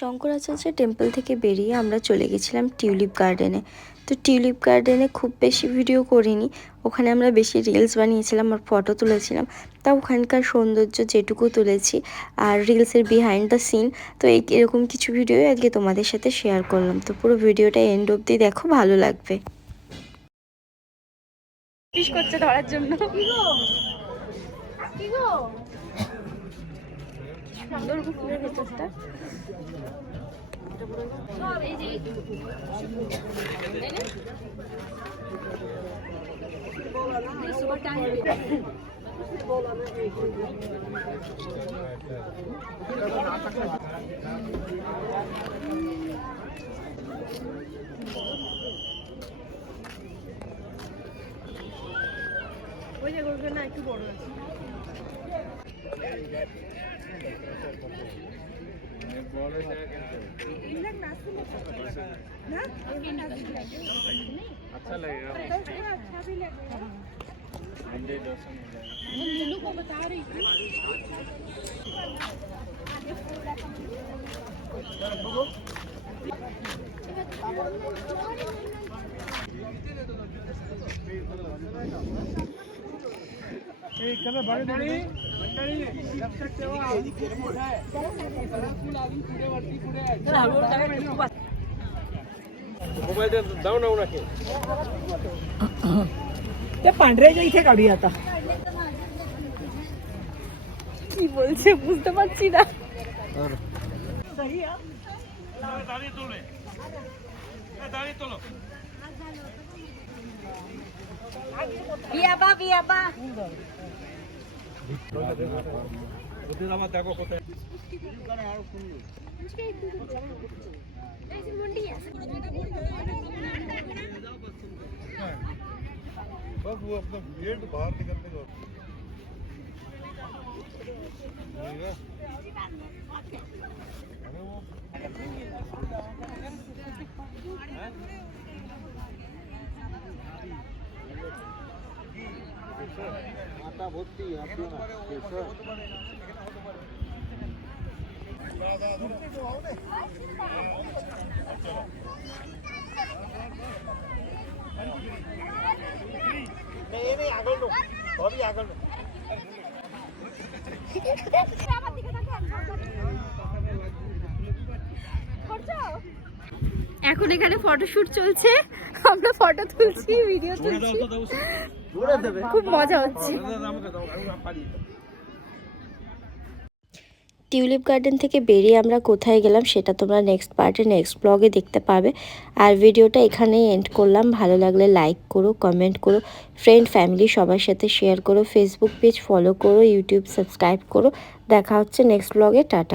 Shankaracharya temple থেকে বেরিয়ে আমরা চলে গেছিলাম টিউলিপ গার্ডেনে। তো টিউলিপ গার্ডেনে খুব বেশি ভিডিও করিনি, ওখানে আমরা বেশি রিলস বানিয়েছিলাম আর ফটো তুলেছিলাম। তা ওখানকার সৌন্দর্য যেটুকু তুলেছি আর রিলসের বিহাইন্ড দ্য সিন, তো এরকম কিছু ভিডিও আজকে তোমাদের সাথে শেয়ার করলাম। তো পুরো ভিডিওটা এন্ড অবধি দেখো, ভালো লাগবে। করছে ধরার জন্য সুন্দর পুকুরের ভেতরটা। ওই যে গরুটা না একটু বড় আছে। अच्छा लगेगा। नीलू को बता रही थी। पांढऱ्याच्या इथे काढूया आता। কি বলছে বুঝতে পারছি না। বিয়াবা বিয়াবা দেখো কোথায় बस वो अपना गेट बाहर निकलने का माता भक्ति नहीं आगल लो अभी आगल लो এখন এখানে ফটোশুট চলছে, আমরা ফটো তুলছি, ভিডিও তুলছি, খুব মজা হচ্ছে। টিউলিপ গার্ডেন থেকে বেরিয়ে আমরা কোথায় গেলাম সেটা তোমরা নেক্সট পার্টে নেক্সট ব্লগে দেখতে পাবে। আর ভিডিওটা এখানেই এন্ড করলাম। ভালো লাগলে লাইক করো, কমেন্ট করো, ফ্রেন্ড ফ্যামিলি সবার সাথে শেয়ার করো, ফেসবুক পেজ ফলো করো, ইউটিউব সাবস্ক্রাইব করো। দেখা হচ্ছে নেক্সট ব্লগে। টাটা।